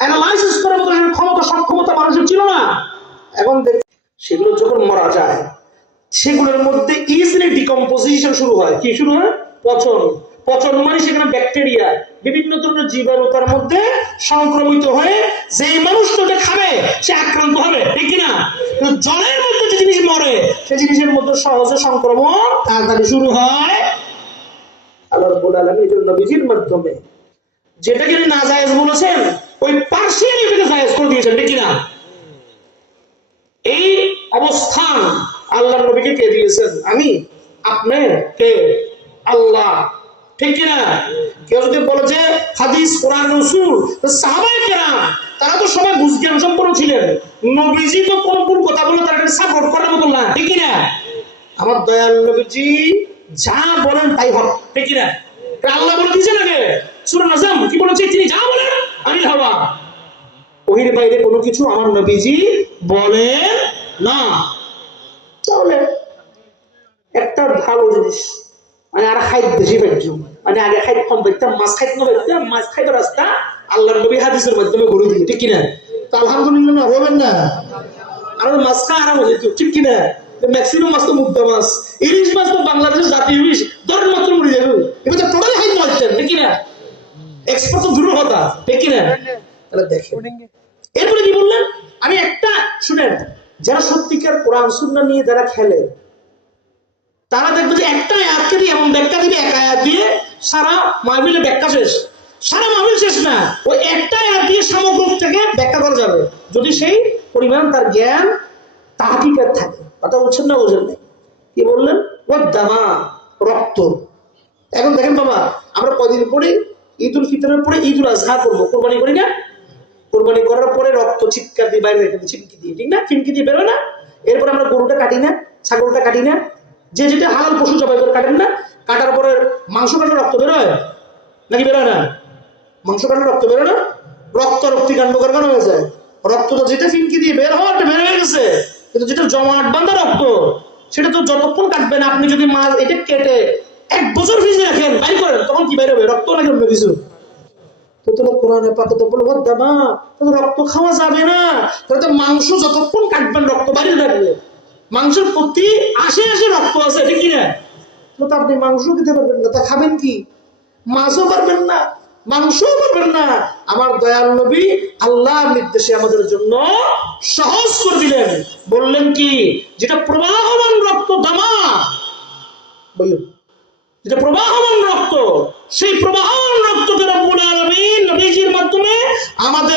Analysis করার মতো ক্ষমতা সক্ষমতা মানুষের ছিল না। এখন সেগুলো যখন মারা যায় সেগুলোর মধ্যে ইজিলি ডিকম্পোজিশন শুরু হয়। কি শুরু হয়? পচন। পচন মানে সেখানে ব্যাকটেরিয়া বিভিন্ন ধরনের জীবাণু তার মধ্যে সংক্রমিত হয়ে যে মানুষটাকে খাবে সে আক্রান্ত হবে, ঠিক না? জলের মধ্যে যে জিনিস মরে সেই জিনিসের মধ্যে সহজে সংক্রমণ তাড়াতাড়ি শুরু হয়। আল্লাহ রাব্বুল আলামিন এই নবীজির মাধ্যমে যেটাকে নাজায়েজ বলেছেন ওই পার্সিয়ালি এটাকে জায়েজ করে দিয়েছেন, ঠিক না? এই অবস্থান আল্লাহর নবীকে কে দিয়েছেন? আমি, আপনি, কে? আল্লাহ, ঠিক কিনা? কেউ যদি বলে যে হাদিস কোরআন রাসূল, সাহাবায়ে কেরাম তারা তো সবাই বুঝজ্ঞান সম্পন্ন ছিলেন, নবীজি তো কোন কোন কথা বলে তারা সাপোর্ট করার মতো না, ঠিক কিনা? আমার দয়াল নবীজি যা বলেন তাই হবে, ঠিক কিনা? আল্লাহ বলে দিয়েছেন আগে সূরা নাজম কি বলেছে? তিনি যা বলেন আনিল হাওয়া, ওহির বাইরে কোনো কিছু আমার নবীজি বলেন না। তাহলে একটা ভালো জিনিস মানে আর খাইত বেশি পাইছো, মানে আগে খাইত কম পাইতাম, মাছ খাইত না পাইতাম, মাছ খাইবার রাস্তা আল্লাহর নবী হাদিসের মাধ্যমে ঘুরে দিয়ে, ঠিক কিনা? তো আলহামদুলিল্লাহ না হবেন না, আর মাছ খাওয়া আরাম হয়ে যেত, ঠিক কিনা? ম্যাক্সিমাম মাছ তো মুক্তা মাছ, ইলিশ মাছ তো বাংলাদেশের জাতীয় ইলিশ, ধরেন মাত্র মরে যাবে, এবার তো টোটালি খাইতে পারতেন, ঠিক কিনা? এক্সপোর্ট তো দূরের কথা, ঠিক কিনা? তাহলে দেখেন এরপরে কি বললেন? আমি একটা শুনেন, যারা সত্যিকার কোরআন সুন্নাহ নিয়ে যারা খেলে তারা দেখবে যে একটা আয়াতকে দিয়ে এমন ব্যাখ্যা দিবে, এক আয়াত দিয়ে সারা মাহফিলের ব্যাখ্যা শেষ। সারা মাহফিল শেষ না, ওই একটা আয়াত দিয়ে সামগ্রিক থেকে ব্যাখ্যা করা যাবে যদি সেই পরিমাণ তার জ্ঞান তাহকিকাত থাকে। কথা বুঝছেন না? বুঝেন নাই? কি বললেন? ওয়াদামা, রক্ত। এখন দেখেন বাবা, আমরা কয়দিন পরে ঈদুল ফিতরের পরে ঈদুল আজহা করবো, কোরবানি করি না? কোরবানি করার পরে রক্ত চিৎকার দিয়ে বাইরে রেখে দিই, ছিটকি দিয়ে, ঠিক না? ছিটকি দিয়ে বেরোয় না? এরপরে আমরা গরুটা কাটি না, ছাগলটা কাটি না, যে যেটা হালাল পশু জবাই করে কাটেন না? কাটার পরে মাংস কাটলে রক্ত বেরোয় নাকি বেরোয় না? মাংস কাটলে রক্ত বেরোয় না? রক্ত রক্তিকাণ্ড কারখানা হয়ে যায়। রক্তটা যেটা ফিনকি দিয়ে বের হওয়া বের হয়ে গেছে, কিন্তু যেটা জমাট বাঁধা রক্ত সেটা তো যতক্ষণ কাটবেন আপনি যদি মাছ এটা কেটে 1 বছর ফ্রিজে রাখেন বাইর করেন তখন কি বাইর হবে? রক্ত নাকি অন্য কিছু? কোরআনে পাকে তো বলবো দামা, রক্ত খাওয়া যাবে না। তাহলে তো মাংস যতক্ষণ কাটবেন রক্ত বাইরে থাকবে, মাংসের প্রতি আশে রক্ত আছে, ঠিক কিনা? তো আপনি মাংস খেতে পারবেন না, তা খাবেন কি? মাছও পারবেন না, মাংসও পারবেন না। আমার দয়াল নবী আল্লাহর নির্দেশে আমাদের জন্য সহজ করে দিলেন, বললেন কি? যেটা প্রবাহমান রক্ত দামা, বললেন যেটা প্রবাহমান রক্ত, সেই প্রবাহমান রক্তকে রব্বুল আলামিন নবীজির মাধ্যমে আমাদের